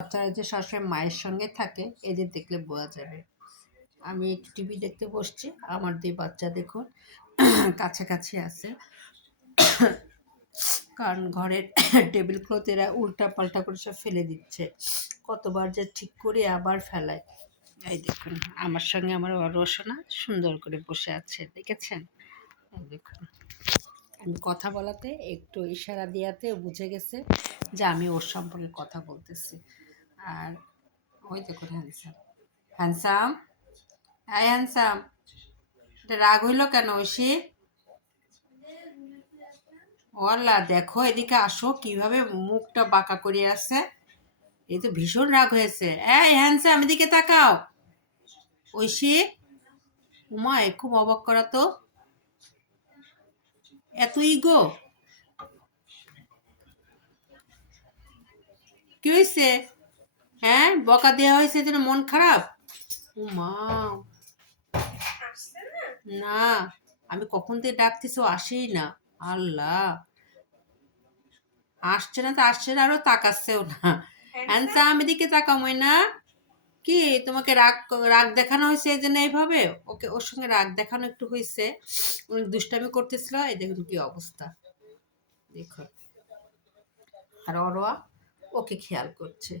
বাচ্চারা যে সবসময় মায়ের সঙ্গে থাকে এদের দেখলে বোঝা যাবে। আমি একটু টিভি দেখতে বসছি, আমার 2 বাচ্চা দেখুন কাছাকাছি আছে। কারণ ঘরের টেবিল ক্লথ এরা উল্টাপাল্টা করে সব ফেলে দিচ্ছে। কতবার যে ঠিক করে আবার ফেলায়। এই দেখুন আমার সঙ্গে আমার রসনা সুন্দর করে বসে আছে, দেখেছেন? এই দেখুন আমি কথা বলাতে একটু ইশারা দিয়াতে বুঝে গেছে যে আমি ওর সম্পর্কে কথা বলতেছি। আর ওই দেখুন হ্যান্ডসাম, হ্যান্ডসাম, এই হ্যান্ডসাম, এটা রাগ হইলো কেন ঐশী? ওয়াল্লা দেখো এদিকে আসো, কিভাবে মুখটা বাঁকা করে আছে। এই তো ভীষণ রাগ হয়েছে। এই হ্যান্ডসাম এদিকে তাকাও। ঐশী, উমা খুব অবাক করা তো, এত ইগো। কি হয়েছে? হ্যাঁ, বকা দেওয়া হয়েছে যেন মন খারাপ? উমা, না, আমি কখন থেকে ডাকতেছি ও আসেই না। আল্লাহ, আসছে না তো আসছে না, আরো তাকাচ্ছেও না। হ্যান্ডসাম এদিকে তাকাও ময়না। কি তোমাকে রাগ রাগ দেখানো হয়েছে এই জন্য এইভাবে? ওকে ওর সঙ্গে রাগ দেখানো একটু হয়েছে, অনেক দুষ্টামি করতেছিল। এই দেখুন কি অবস্থা, দেখুন। আর অরোয়া ওকে খেয়াল করছে।